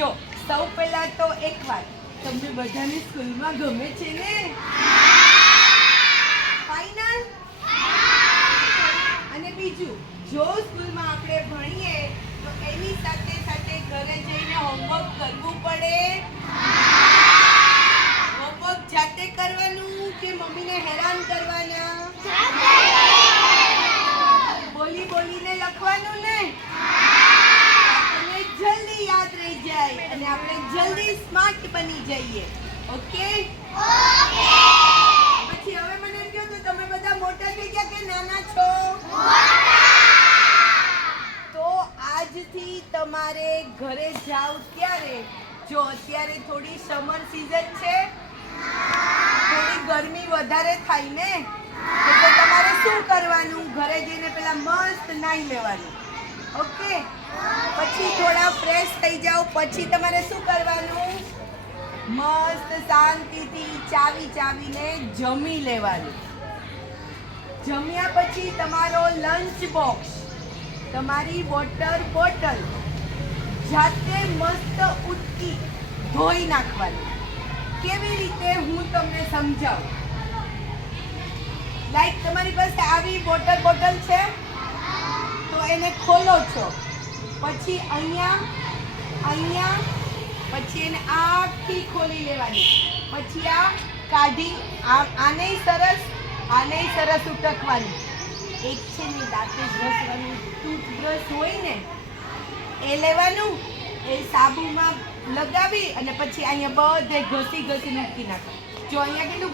જો સૌ પહેલા તો એક વાત, તમને બધાને સ્કૂલમાં ગમે છે ને? ફાઇનલ? અને બીજું, જો સ્કૂલમાં આપણે ભણીએ તો એની સાથે સાથે ઘરે જઈને હોમવર્ક કરવું પડે? હોમવર્ક જાતે કરવાનું કે મમ્મીને હેરાન કરવાના? બોલી બોલીને લખવાનું ને? આપણને જલ્દી યાદ રહી જાય અને આપણે જલ્દી સ્માર્ટ બની જઈએ. ઓકે? પછી હવે મને કહો તો તમે બધા મોટા થઈ ગયા કે નાના છો? તો આજથી તમારે ઘરે જાવ ત્યારે, જો અત્યારે થોડી સમર સીઝન છે, થોડી ગરમી વધારે થાય ને, એટલે તમારે શું કરવાનું? ઘરે જઈને પેલા મસ્ત નાઈ લેવાનું. ઓકે? પછી થોડા ફ્રેશ થઈ જાઓ પછી તમારે શું કરવાનું? મસ્ત શાંતિથી ચાવીને જમી લેવાનું. જમ્યા પછી તમારો લંચ બોક્સ, તમારી વોટર બોટલ જાતે મસ્ત ઉટકી ધોઈ નાખવાની. કેવી રીતે હું તમને સમજાવું. લાઈક તમારી પાસે આવી વોટર બોટલ છે તો એને ખોલો છો, પછી અહીંયા પછી એને આખી ખોલી લેવાની, પછી આ કાઢી આને સરસ ઉટકવાની. એક છે ને દાંતે ઘસવાનું ટૂથબ્રશ હોય ને એ લેવાનું, એ સાબુમાં લગાવી અને પછી અહીંયા બધે ઘસી મૂકી નાખવાનું. જો અહીંયા કેટલું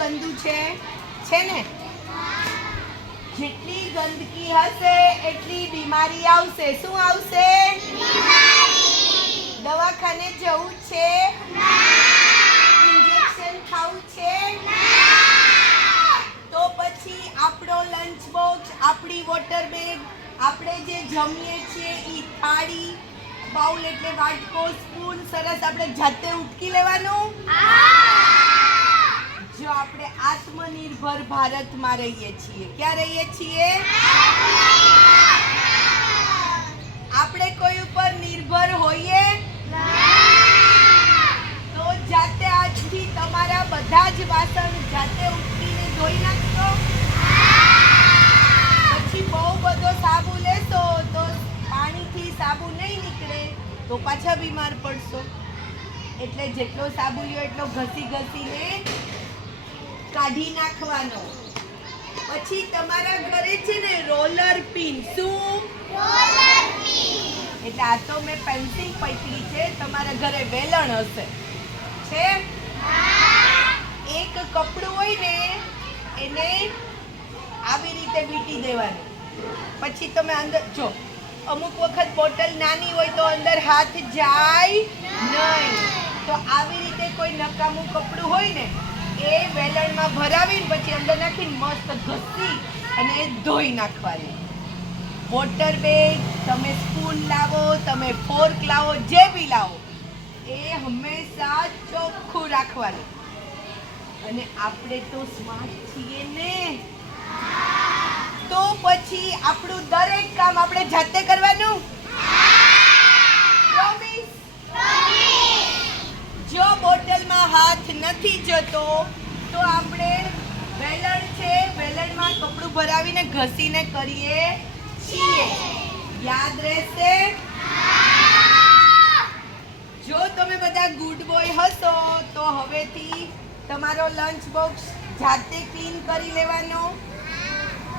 ગંદુ છે, છે ને? જેટલી ગંદકી હશે એટલી બીમારી આવશે. શું આવશે? દવાખાને જવું છે? ઇન્જેક્શન ખાવું છે? તો પછી આપણો લંચ બોક્સ, આપણી વોટર બેગ, આપણે જે જમીએ છીએ એ થાળી, બાઉલ એટલે વાટકો, સ્પૂન સરસ આપણે જાતે ઉટકી લેવાનું. જો આપણે આત્મનિર્ભર ભારતમાં રહીએ છીએ. ક્યાં રહીએ છીએ? આપણે કોઈ ઉપર નિર્ભર હોઈએ? તો જાતે આજથી તમારા બધા જ વાસણ જાતે ઉટકીને ધોઈ નાખશો. પછી બહુ બધો સાબુ લેશો તો પાણીથી સાબુ નહીં નીકળે તો પાછા બીમાર પડશો. એટલે જેટલો સાબુ લ્યો એટલો ઘસીને કાઢી નાખવાનો. પછી તમારા ઘરે છે ને રોલર પિન. શું? એટલે આ તો મેં પેન્સિલ પકડી છે, તમારા ઘરે વેલણ હશે. છે? એક કપડું હોય ને એને આવી રીતે વીંટી દેવાનું. પછી તમે અંદર જો અમુક વખત બોટલ નાની હોય તો અંદર હાથ જાય નહીં, તો આવી રીતે કોઈ નકામું કપડું હોય ને એ વેલણમાં ભરાવીને પછી અંદર નાખીને મસ્ત ઘસી અને ધોઈ નાખવાની. વોટર બેગ, તમે સ્પૂન લાવો, તમે ફોર્ક લાવો, જે બી લાવો એ હંમેશા ચોખ્ખું રાખવાનું. અને આપણે તો સ્માર્ટ છીએ ને, તો પછી આપણું દરેક કામ આપણે જાતે કરવાનું. પ્રોમિસ? જો બોટલમાં હાથ નથી જતો તો આપણે વેલણ છે, વેલણમાં કપડું ભરાવીને ઘસીને કરીએ છીએ. યાદ રહેશે? જો તમે બધા ગુડ બોય હશો તો હવેથી તમારો લંચ બોક્સ જાતે ક્લીન કરી લેવાનો.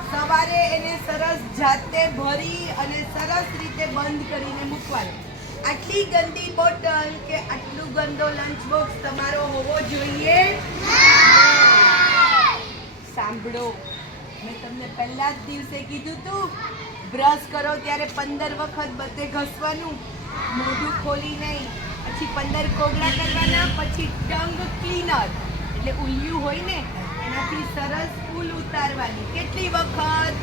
સવારે એને સરસ જાતે ભરી અને સરસ રીતે બંધ કરીને મૂકવાનું. આટલી ગંદી બોટલ કે આટલું ગંદો લંચ બોક્સ તમારો હોવો જોઈએ. સાંભળો, મેં તમને પહેલા જ દિવસે કીધું તું બ્રશ કરો ત્યારે 15 વખત બધે ઘસવાનું, મોઢું ખોલી નહીં, પછી 15 કોગળા કરવાના, પછી ટંગ ક્લીનર એટલે ઉલિયું હોય ને એનાથી સરસ ઉલ ઉતારવાની. કેટલી વખત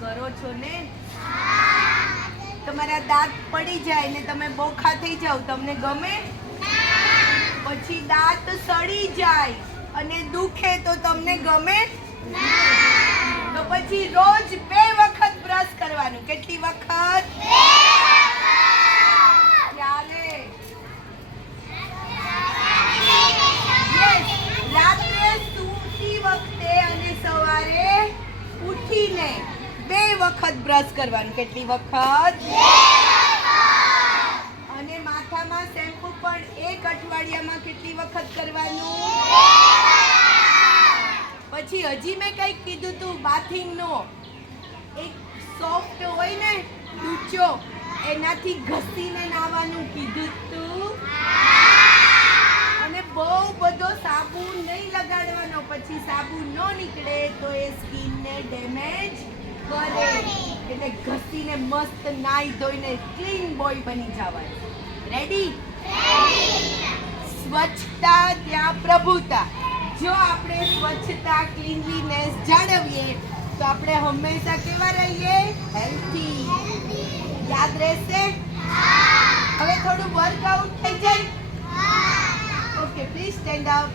કરો છો ને? તમારા દાંત પડી જાય ને તમે બોખા થઈ જાવ, તમને ગમે? પછી દાંત સડી જાય અને દુખે તો તમને ગમે? તો પછી રોજ 2 વખત બ્રશ કરવાનું. કેટલી વખત? ક્યારે? Yes. રાત્રે સૂતી વખતે અને સવારે ઉઠીને 2 વખત બ્રશ કરવાનું. કેટલી વખત? અને માથામાં શેમ્પૂ પણ 1 અઠવાડિયામાં કેટલી વખત કરવાનું? પછી હજી મેં કંઈક કીધું તું બાથિંગનો. એક સોફ્ટ હોય ને ડૂચો, એનાથી ઘસીને નાવાનું કીધું તું. અને બહુ બધો સાબુ નહીં લગાડવાનો, પછી સાબુ ન નીકળે તો એ સ્કિનને ડેમેજ કરે. એટલે ઘસીને મસ્ત નાઈ ધોઈને ક્લીન બોય બની જવાનું. રેડી? સ્વચ્છતા ત્યાં પ્રભુતા. જો આપણે સ્વચ્છતા ક્લીનલીનેસ જાળવીએ તો આપણે હંમેશા કેવા રહીએ? હેલ્ધી. યાદ રહેશે? હવે થોડું વર્કઆઉટ થઈ જાય. Okay, please stand up.